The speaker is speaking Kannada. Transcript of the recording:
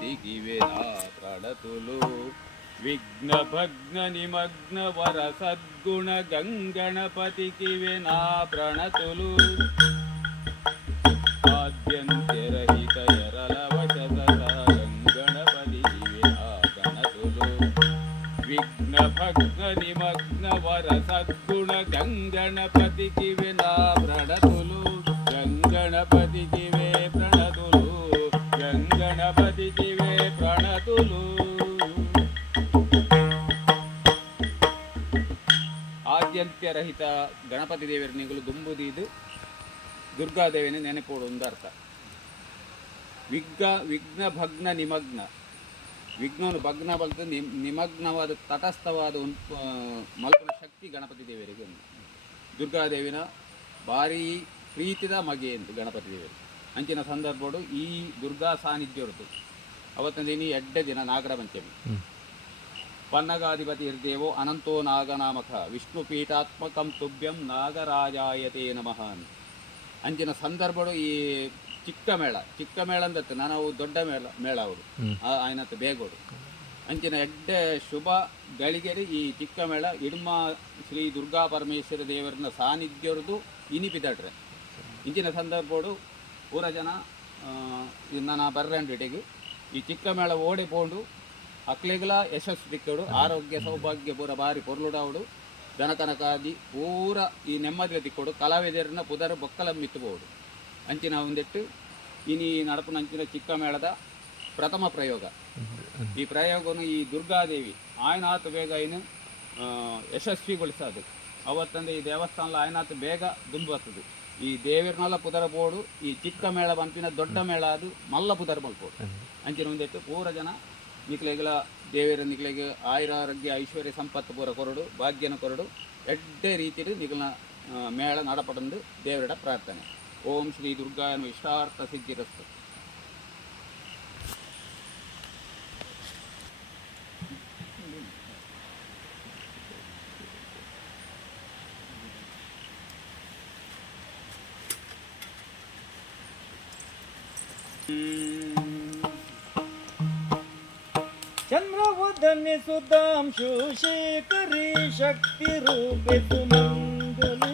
దిగివేనా విఘ్న భగ్న నిమగ్న వర సద్గుణ గంగణపతికి వినా ప్రణతులు ఆద్యంత్యరహిత ఎరలవశత గంగణపతికి ప్రణతులు విఘ్నభగ్న నిమగ్న వర సద్గుణ గంగణపతికి వినా ప్రణతులు గంగణపతికి వే ప్రణతులు గంగణపతికి ಆದ್ಯಂತ್ಯರಹಿತ ಗಣಪತಿ ದೇವರ ನಿಗಲು ದುಂಬುದಿದು ದುರ್ಗಾದೇವಿನ ನೆನಪೋಡು ಒಂದು ಅರ್ಥ. ವಿಘ್ನ ವಿಘ್ನ, ಭಗ್ನ, ನಿಮಗ್ನ. ವಿಘ್ನವನ್ನು ಭಗ್ನ ಬಲ್ತು ನಿಮ್, ನಿಮಗ್ನವಾದ ತಟಸ್ಥವಾದ ಒಂದು ಮಲ್ಪನ ಶಕ್ತಿ ಗಣಪತಿ ದೇವರಿಗೆ ಉಂಟು. ದುರ್ಗಾದೇವಿನ ಭಾರೀ ಪ್ರೀತಿದ ಮಗೆ ಎಂದು ಗಣಪತಿ ದೇವರು ಅಂಚಿನ ಸಂದರ್ಭಗಳು ಈ ದುರ್ಗಾ ಸಾನ್ನಿಧ್ಯ ಅವತ್ತಿನ ದಿನ ಎಡ್ಡ ದಿನ ನಾಗರ ಪಂಚಮಿ. ಪನ್ನಗಾಧಿಪತಿ ಇರ್ದೇವೋ ಅನಂತೋ ನಾಗನಾಮಕ. ವಿಷ್ಣು ಪೀಠಾತ್ಮಕಂ ತುಭ್ಯಂ ನಾಗರಾಜಾಯತೆ ನಮಃ. ಅಂಚಿನ ಸಂದರ್ಭಡು ಈ ಚಿಕ್ಕ ಮೇಳ ಚಿಕ್ಕ ಮೇಳ ಅಂದತ್ತೆ ನಾನು ದೊಡ್ಡ ಮೇಳ ಮೇಳ ಅವರು. ಆಯ್ನತ್ತು ಬೇಗೋಡು. ಅಂಚಿನ ಎಡ್ಡೆ ಶುಭ ಗಳಿಗೆರಿ ಈ ಚಿಕ್ಕ ಮೇಳ ಇಡ್ಮ ಶ್ರೀ ದುರ್ಗಾ ಪರಮೇಶ್ವರ ದೇವರನ್ನ ಸಾನ್ನಿಧ್ಯವರದು ಇನಿಪಿದಡ್ರೆ ಇಂಚಿನ ಸಂದರ್ಭಗಳು ಪೂರ ಜನ ನಾನು ಬರ್ರೆ ಅಂಡ್ ಬರ್ರೆಂಡಿಟಿಗೆ ಈ ಚಿಕ್ಕ ಮೇಳ ಓಡಿ ಪೋಂಡು ಅಕ್ಲೆಗಳ ಯಶಸ್ಸು ದಿಕ್ಕಡು ಆರೋಗ್ಯ ಸೌಭಾಗ್ಯ ಪೂರ ಬಾರಿ ಪೊರ್ಲುಡಾವುಡು ದನಕನಕಾದಿ ಪೂರ ಈ ನೆಮ್ಮದಿಯ ದಿಕ್ಕೋಡು ಕಲಾವಿದರನ್ನ ಪುದರ ಬೊಕ್ಕಲ ಮಿತ್ತುಬೋದು ಅಂಚಿನ ಒಂದಿಟ್ಟು, ಇನಿ ನಡಪನ ಅಂಚಿನ ಚಿಕ್ಕ ಮೇಳದ ಪ್ರಥಮ ಪ್ರಯೋಗ. ಈ ಪ್ರಯೋಗವನ್ನು ಈ ದುರ್ಗಾದೇವಿ, ಆಯನಾಥ ಬೇಗ ಏನು ಯಶಸ್ವಿಗೊಳಿಸೋದು. ಅವತ್ತಂದ್ರೆ ಈ ದೇವಸ್ಥಾನ ಆಯನಾಥ ಬೇಗ ದುಂಬತ್ತದು ಈ ದೇವರನೆಲ್ಲ ಪುದರ ಬೋಡು, ಈ ಚಿಕ್ಕ ಮೇಳ ಬಂಪಿನ ದೊಡ್ಡ ಮೇಳ ಅದು ಮಲ್ಲ ಪುದರ ಬಲ್ಪೋಡು ಅಂಚಿನ ಒಂದಿಟ್ಟು ಪೂರ ಜನ ನಿಕ್ಲೆಗಳ ದೇವೇರ ನಿಕ್ಲೆಗೆ ಆಯುರಾರೋಗ್ಯ ಐಶ್ವರ್ಯ ಸಂಪತ್ತು ಪೂರ ಕೊರಡು, ಭಾಗ್ಯನ ಕೊರಡು, ಎಡ್ಡೆ ರೀತಿಯಲ್ಲಿ ನಿಗಲ ಮೇಳ ನಡಪಡಂದು ದೇವರ ಪ್ರಾರ್ಥನೆ. ಓಂ ಶ್ರೀ ದುರ್ಗಾಯನ ಇಷ್ಟಾರ್ಥ ಸಿದ್ಧಿರಸ್ತು ధని సుతాం శూషీకరీ శక్తి రూపి సుమందుని